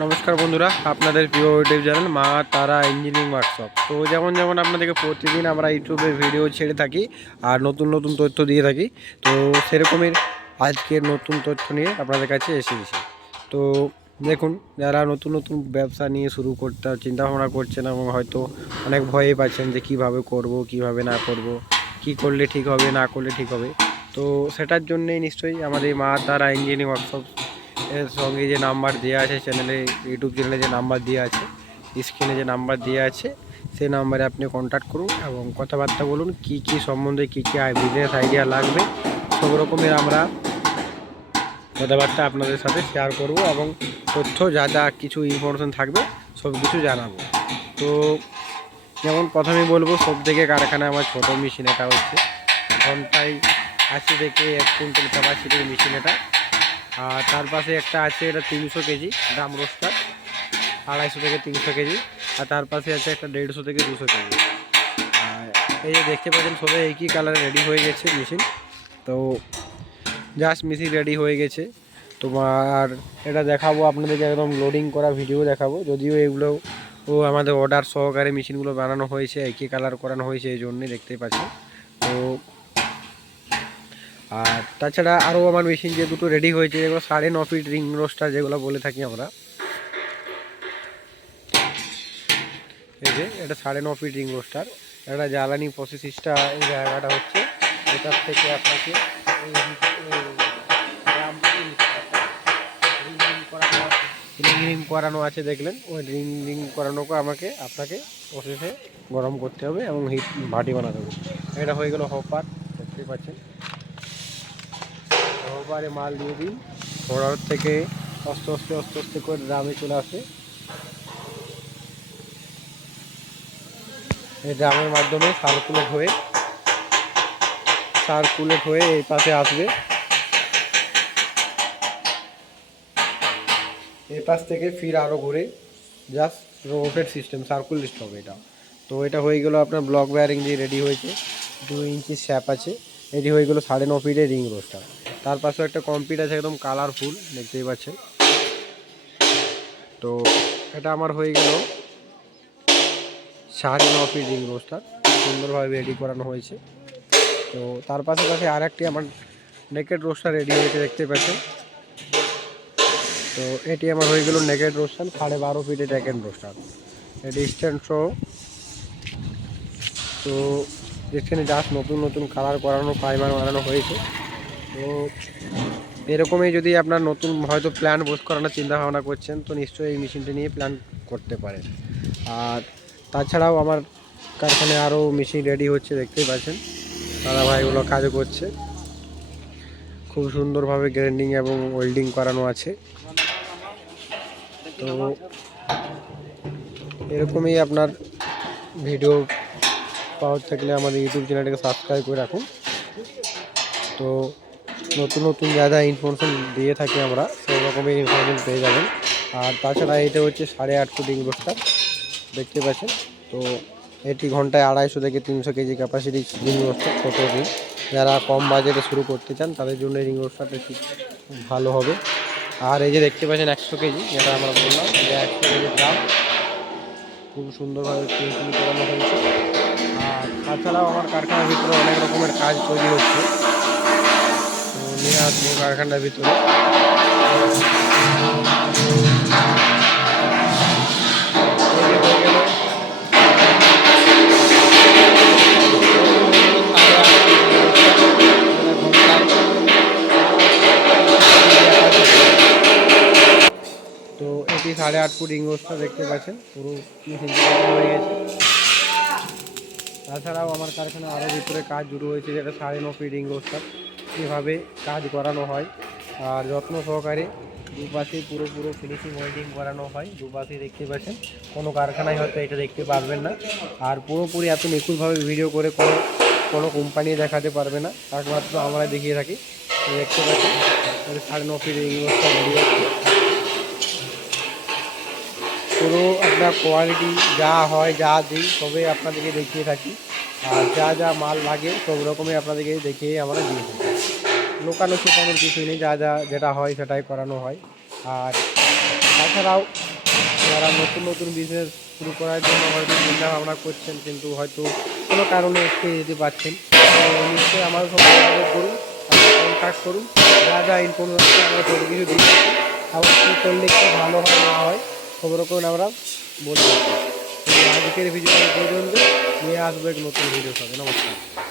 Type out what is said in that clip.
নমস্কার বন্ধুরা, আপনাদের প্রিয় ইউটিউব চ্যানেল মা তারা ইঞ্জিনিয়ারিং ওয়ার্কশপ তো যেমন যেমন আপনাদেরকে প্রতিদিন আমরা ইউটিউবে ভিডিও ছেড়ে থাকি আর নতুন নতুন তথ্য দিয়ে থাকি, তো সেরকমই আজকের নতুন তথ্য নিয়ে আপনাদের কাছে এসে গেছি তো দেখুন, যারা নতুন নতুন ব্যবসা নিয়ে শুরু করতে চিন্তা ভাবনা করছেন এবং হয়তো অনেক ভয়ে পাচ্ছেন যে কীভাবে করব, কীভাবে না করব, কি করলে ঠিক হবে, না করলে ঠিক হবে, তো সেটার জন্যেই নিশ্চয়ই আমাদের মা তারা ইঞ্জিনিয়ারিং ওয়ার্কশপ এর সঙ্গে যে নাম্বার দেওয়া আছে চ্যানেলে ইউটিউব চ্যানেলে যে নাম্বার দেওয়া আছে স্ক্রিনে যে নাম্বার দেওয়া আছে, সেই নাম্বারে আপনি কন্ট্যাক্ট করুন এবং কথাবার্তা বলুন, কি কি সম্বন্ধে কী কী বিজনেস আইডিয়া লাগবে, সব রকমের আমরা কথাবার্তা আপনাদের সাথে শেয়ার করব এবং তথ্য, যা যা কিছু ইনফরমেশন থাকবে, সব কিছু জানাব। তো যেমন প্রথমেই বলব সব থেকে কারখানা আমার ছোটো মেশিন এটা হচ্ছে। ঘন্টায় আশি থেকে এক কুইন্টাল ক্যাপাসিটির মেশিন এটা। আর তার পাশে একটা আছে, এটা তিনশো কেজি দাম রোস্টার, আড়াইশো থেকে তিনশো কেজি, আর তার পাশে আছে একটা দেড়শো থেকে দুশো কেজি। এই যে দেখতে পাচ্ছেন সবাই একই কালারে রেডি হয়ে গেছে মেশিন তো জাস্ট মেশিন রেডি হয়ে গেছে। তোমার এটা দেখাবো, আপনাদেরকে একদম লোডিং করা ভিডিও দেখাবো। যদিও এগুলো ও আমাদের অর্ডার সহকারে মেশিনগুলো বানানো হয়েছে, একই কালার করানো হয়েছে, এই জন্যই দেখতে পাচ্ছেন। তো আর তাছাড়া আরও আমার মেশিন যে দুটো রেডি হয়েছে, যেগুলো সাড়ে ন ফিট রিং রোস্টার যেগুলো বলে থাকি আমরা। এই যে, এটা সাড়ে ন ফিট রিং রোস্টার একটা জ্বালানি প্রসেসিসটা এই জায়গাটা হচ্ছে। এটার থেকে আপনাকে রিং রিং করানো করানো আছে, দেখলেন? ওই রিং রিং করানোকে আমাকে, আপনাকে প্রসেসে গরম করতে হবে এবং হিট ভাটি বানাতে হবে। এটা হয়ে গেল হপার দেখতেই পাচ্ছেন। ওভারে মাল দিয়ে দিন ঘোড়ার থেকে আস্তে আস্তে আস্তে আস্তে করে ড্রামে চলে আসে। এই ড্রামের মাধ্যমে সার্কুলেট হয়ে সার্কুলেট হয়ে এই পাশে আসবে। এই পাশ থেকে ফির আরও ঘুরে জাস্ট রোটেট সিস্টেম সার্কুলিস্ট হবে এটা। তো এটা হয়ে গেলো আপনার ব্লক ওয়্যারিং দিয়ে রেডি হয়েছে। দু ইঞ্চি স্যাপ আছে। এটি হয়ে গেলো সাড়ে ন ফিটের রিং রোস্টার তার পাশে একটা কমপ্লিট আছে একদম কালারফুল দেখতেই পাচ্ছেন। তো এটা আমার হয়ে গেল সাড়ে ন রিং রোস্টার সুন্দরভাবে রেডি করানো হয়েছে। তো তার পাশে পাশে আর একটি আমার নেকেড রোস্টার রেডি হয়েছে, দেখতে পাচ্ছেন। তো এটি আমার হয়ে গেল নেকেড রোস্টার সাড়ে বারো ফিটের নেকেড রোস্টার এটি স্ট্যান্ড শো তো এখানে জাস্ট নতুন নতুন কালার করানো প্রাইমার বানানো হয়েছে। তো এরকমই যদি আপনার নতুন হয়তো প্ল্যান বোস করানোর চিন্তা ভাবনা করছেন, তো নিশ্চয়ই এই মেশিনটা নিয়ে প্ল্যান করতে পারেন। আর তাছাড়াও আমার কারখানায় আরও মেশিন রেডি হচ্ছে, দেখতেই পাচ্ছেন। দাদা ভাইগুলো কাজ করছে। খুব সুন্দরভাবে গ্রাইন্ডিং এবং ওয়েল্ডিং করানো আছে। তো এরকমই আপনার ভিডিও পাওয়ার থাকলে আমাদের ইউটিউব চ্যানেলটাকে সাবস্ক্রাইব করে রাখুন। তো নতুন নতুন যা যা ইনফরমেশন দিয়ে থাকি আমরা সেই রকমের ইনফরমেশন পেয়ে যাবেন। আর তাছাড়া এটা হচ্ছে সাড়ে আট ফুট ইংরোস্টার দেখতে পাচ্ছেন? তো এটি ঘন্টায় আড়াইশো থেকে তিনশো কেজি ক্যাপাসিটি রিং রোস্টার ছোটো রিং যারা কম বাজেটে শুরু করতে চান, তাদের জন্য রিং রোস্টারটা ঠিক ভালো হবে। আর এই যে দেখতে পাচ্ছেন একশো কেজি, যেটা আমরা বললাম যে একশো কেজি দাম। খুব সুন্দরভাবে পেন্টিং করানো হয়েছে। আর তাছাড়াও আমার কারখানার ভিতরে অনেক রকমের কাজ তৈরি হচ্ছে। আসব কারখানার ভিতরে। তো এটি সাড়ে আট ফুট ইংরোজটা দেখতে পাচ্ছেন, পুরো হয়ে গেছে। তাছাড়াও আমার কারখানা আরও ভিতরে কাজ শুরু হয়েছে, যেটা সাড়ে ন ফিট ইংরোজটা কীভাবে কাজ করানো হয়। আর যত্ন সহকারে দুপাশে পুরো পুরো ফিনিশিং ওয়েল্ডিং করানো হয়। দুপাশে দেখতে পাচ্ছেন, কোনো কারখানায় হয়তো এটা দেখতে পারবেন না। আর পুরোপুরি এত নিখুঁতভাবে ভিডিও করে কোনো কোনো কোম্পানি দেখাতে পারবে না। একমাত্র আমরা দেখিয়ে থাকি। দেখতে পাচ্ছেন সাড়ে ন ফিট পুরো আপনার কোয়ালিটি যা হয়, যা দিই, সবই আপনাদেরকে দেখিয়ে থাকি। আর যা যা মাল লাগে সব রকমই আপনাদেরকে দেখিয়ে আমরা দিয়ে থাকি লোকানো শুকানোর কিছুই নেই, যা যা যেটা হয় সেটাই করানো হয়। আর তাছাড়াও যারা নতুন নতুন বিজনেস শুরু করার জন্য হয়তো চিন্তা ভাবনা করছেন, কিন্তু হয়তো কোনো কারণে এসে যেতে পারছেন নিশ্চয়ই আমার সঙ্গে যোগাযোগ করুন কন্ট্যাক্ট করুন। যা যা ইনফরমেশন আমরা সব কিছু দিই আবার কী করলে একটু ভালো হয়, না হয় খবর করে আমরা বলে দিচ্ছি তো আজকের ভিডিও পর্যন্ত নিয়ে আসব এক নতুন ভিডিও হবে নমস্কার।